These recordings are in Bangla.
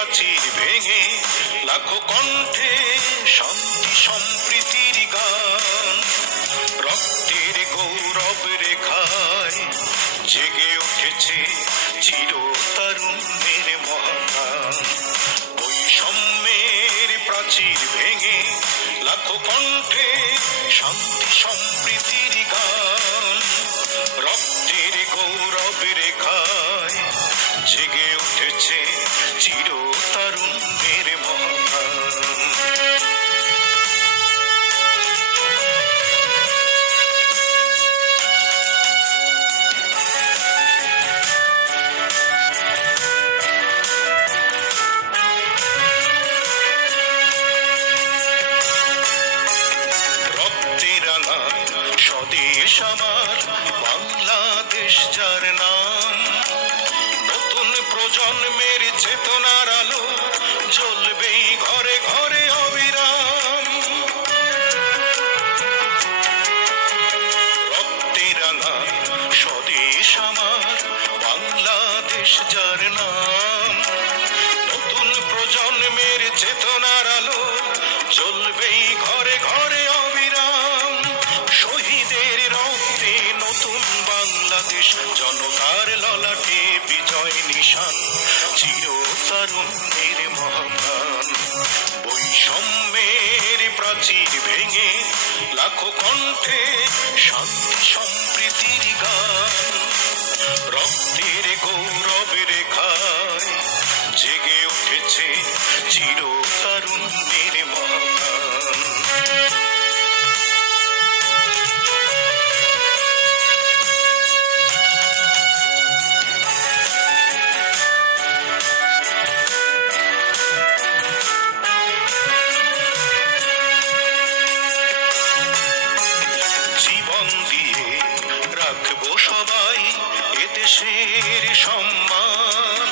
প্রাচীর ভেঙে লাখো কণ্ঠে শান্তি সম্প্রীতির গান। রক্তের গৌরব রেখায় জেগে উঠেছে চির তরুণের মহান বৈষম্যের প্রাচীর ভেঙে লাখো কণ্ঠে শান্তি সম্প্রীতির গান। রক্তের গৌরব রেখায় জেগে উঠেছে চির স্বদেশ আমার, বাংলাদেশ যার নাম। নতুন প্রজন্মের চেতনার আলো জ্বলবেই ঘরে ঘরে অবিরাম। রক্তের রাঙা স্বদেশ আমার, বাংলাদেশ যার নাম। নতুন প্রজন্মের চেতনার আলো জ্বলবেই ঘরে বাংলাদেশ জনতার ললাটে বিজয় নিশান চির তরুণের মহান বৈষম্যের প্রাচীর ভেঙে লাখো কণ্ঠে শান্তি সম্প্রীতির গান। রক্তের গৌরব এদেশের সম্মান।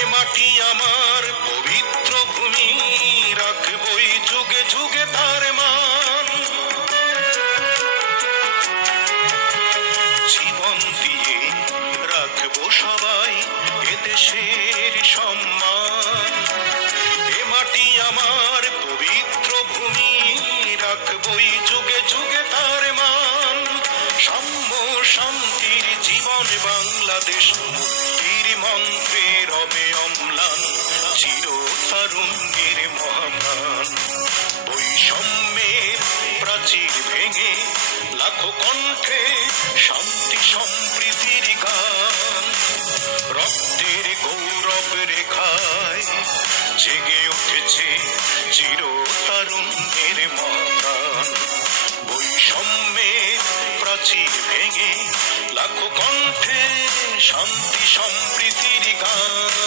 এ মাটি আমার পবিত্র ভূমি, রাখবই যুগে যুগে তার মান। জীবন দিয়ে রাখব সবাই এদেশের সম্মান। এ মাটি আমার পবিত্র ভূমি, রাখবই যুগে যুগে শান্তির জীবন বাংলাদেশ, মুক্তির মন্ত্রে রবে অম্লান চির তরুণের মহাপ্রাণ। বৈষম্যের প্রাচীর ভেঙে লাখো কণ্ঠে শান্তি সম্প্রীতির গান। রক্তের গৌরব রেখায় জেগে উঠেছে চির তরুণের বৈষম্যের প্রাচীর ভেঙে লাখো কণ্ঠে শান্তি সম্প্রীতির গান।